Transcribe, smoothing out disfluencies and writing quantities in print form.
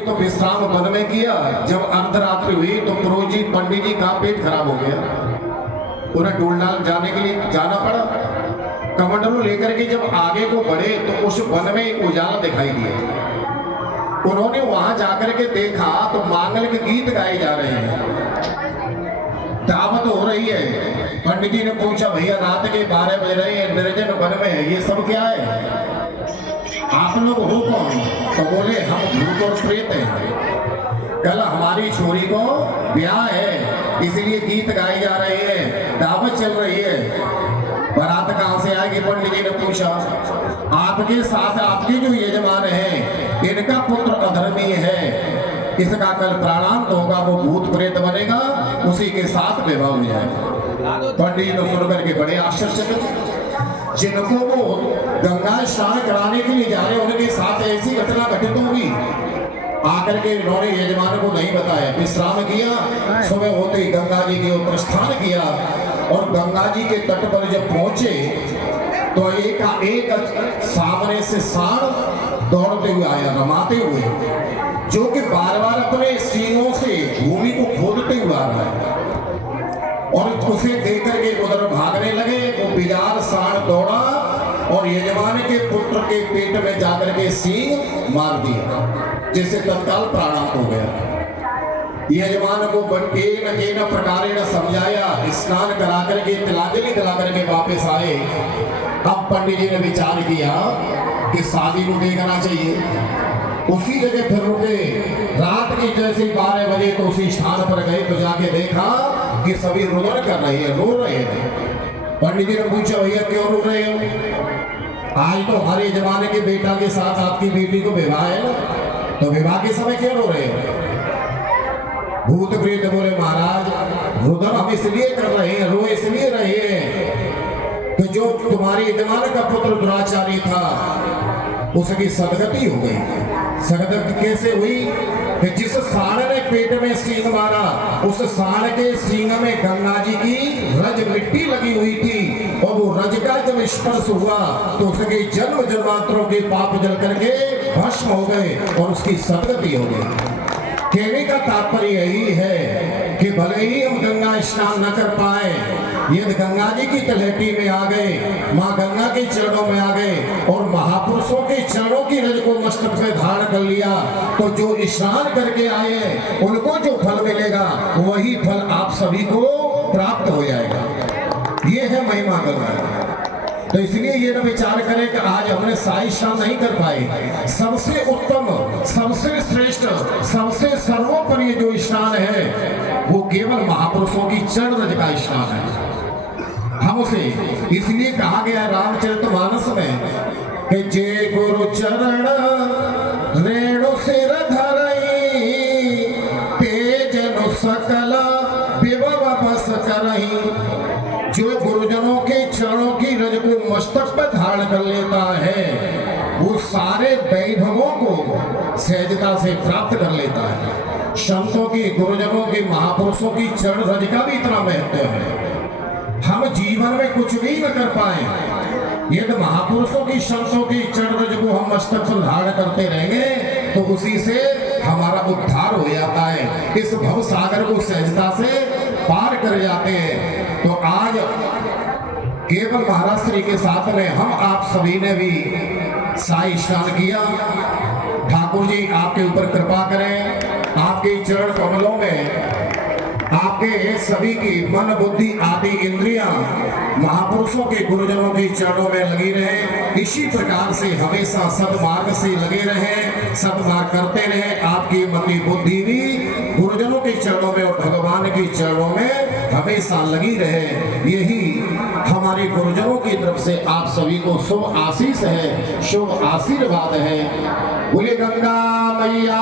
तो विश्राम वन में किया। जब अर्धरात्रि हुई तो पुरोहित पंडित जी का पेट खराब हो गया, उन्हें डोलडाल जाने के लिए जाना पड़ा। कमंडलू लेकर के जब आगे को बढ़े तो उस वन में एक उजाला दिखाई दिया। उन्होंने वहां जाकर के देखा तो मांगल के गीत गाए जा रहे हैं, दावत हो रही है। पंडित जी ने पूछा, भैया रात के 12 बज रहे हैं, निर्जन वन में है, ये सब क्या है? आप लोग हो कौन? तो बोले, हम भूत और प्रेत हैं। कल हमारी छोरी को ब्याह है, इसलिए गीत गाए जा रहे हैं, दावत चल रही है। बारात कहां से आएगी? पंडित जी ने पूछा। आपके साथ आपके जो यजमान हैं, इनका पुत्र अधर्मी है, इसका कल प्राणांत होगा, वो भूत प्रेत बनेगा, उसी के साथ विवाह हो जाएगा। पंडित जी तो सुनकर के बड़े आश्चर्यचकित। जिनको वो गंगा स्नान कराने के लिए जा रहे, उनके साथ ऐसी घटना घटित होगी, आकर के इन्होंने यजमान को नहीं बताया। विश्राम किया, सुबह होते ही गंगा जी के ऊपर स्नान किया और गंगा जी के तट पर जब पहुंचे तो एक सामने से सांड दौड़ते हुए आया, रमाते हुए, जो कि बार बार अपने सींगों से भूमि को खोदते हुए आ रहा है। और उसे देख करके उधर भागने लगे। वो बिजार सांड दौड़ा और यजमान के पुत्र के पेट में जाकर के सींग मार दिया, जिससे तत्काल प्राणांत हो गया। यजमान को केन प्रकारेण समझाया, स्नान करा करके तिलांजलि दिला करके वापस आए। अब पंडित जी ने विचार किया कि शादी को देखना चाहिए। उसी जगह फिर रुके। रात की जैसे 12 बजे तो उसी स्थान पर गए तो जाके देखा कि सभी रुदन कर रहे हैं, रो रहे हैं। पंडित जी ने पूछा, भैया क्यों रो रहे हो? आज तो हमारे जमाने के बेटा के साथ आपकी बेटी को विवाह है ना, तो विवाह के समय क्यों रो रहे हो? भूत प्रेत बोले, महाराज रुदन हम इसलिए कर रहे हैं, रो इसलिए रहे हैं कि जो तुम्हारे यजमान का पुत्र दुराचारी था, उसकी सदगति हो गई। सदगति कैसे हुई? कि जिस सांड ने पेट में सींग मारा, उस सांड के सींग में गंगा जी की रज मिट्टी लगी हुई थी, और वो रज का जब स्पर्श हुआ तो उसके जन्म जन्मांतरों के पाप जल करके भस्म हो गए और उसकी सदगति हो गई। कहने का तात्पर्य यही है कि भले ही हम गंगा स्नान न कर पाए, यदि गंगा जी की तलहटी में आ गए, माँ गंगा के चरणों में आ गए और महापुरुषों के चरणों की रज को मस्तक में धारण कर लिया, तो जो स्नान करके आए उनको जो फल मिलेगा वही फल आप सभी को प्राप्त हो जाएगा। ये है महिमा गंगा। तो इसलिए ये न विचार करें कि आज हमने साई स्नान नहीं कर पाए। सबसे उत्तम, सबसे श्रेष्ठ, सबसे सर्वोपरि जो स्नान है वो केवल महापुरुषों की चरण रज का स्नान है। हम उसे इसलिए कहा गया रामचरितमानस में कि जे गुरु चरण रेणु सिर धरई, तेजनु सकल विभव बस करई। जो गुरुजनों के चरणों की रज को मस्तक पर धारण कर लेता है, वो सारे वैभवों को सहजता से प्राप्त कर लेता है। संतों की, गुरुजनों की, महापुरुषों की चरण रज का भी इतना महत्व है। हम जीवन में कुछ भी न कर पाए, यदि महापुरुषों की, संतों की चरण रज को हम मस्तक पर धारण करते रहेंगे तो उसी से हमारा उद्धार हो जाता है। इस भव सागर को सहजता से पार कर जाते हैं। तो आज केवल महाराज श्री के साथ में हम आप सभी ने भी साई स्नान किया। ठाकुर जी आपके ऊपर कृपा करें, आपके चरण कमलों में आपके सभी की मन बुद्धि आदि इंद्रियां महापुरुषों के, गुरुजनों के चरणों में लगी रहे। इसी प्रकार से हमेशा सद्मार्ग से लगे रहे, सद्मार्ग करते रहे। आपकी मति बुद्धि भी गुरुजनों के चरणों में और भगवान के चरणों में हमेशा लगी रहे। यही हमारे गुरुजनों की तरफ से आप सभी को शुभ आशीष है, शुभ आशीर्वाद है। बोले गंगा मैया